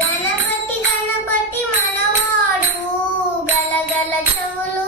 గణపతి గణపతి మనవాడు. గలగల చెవులు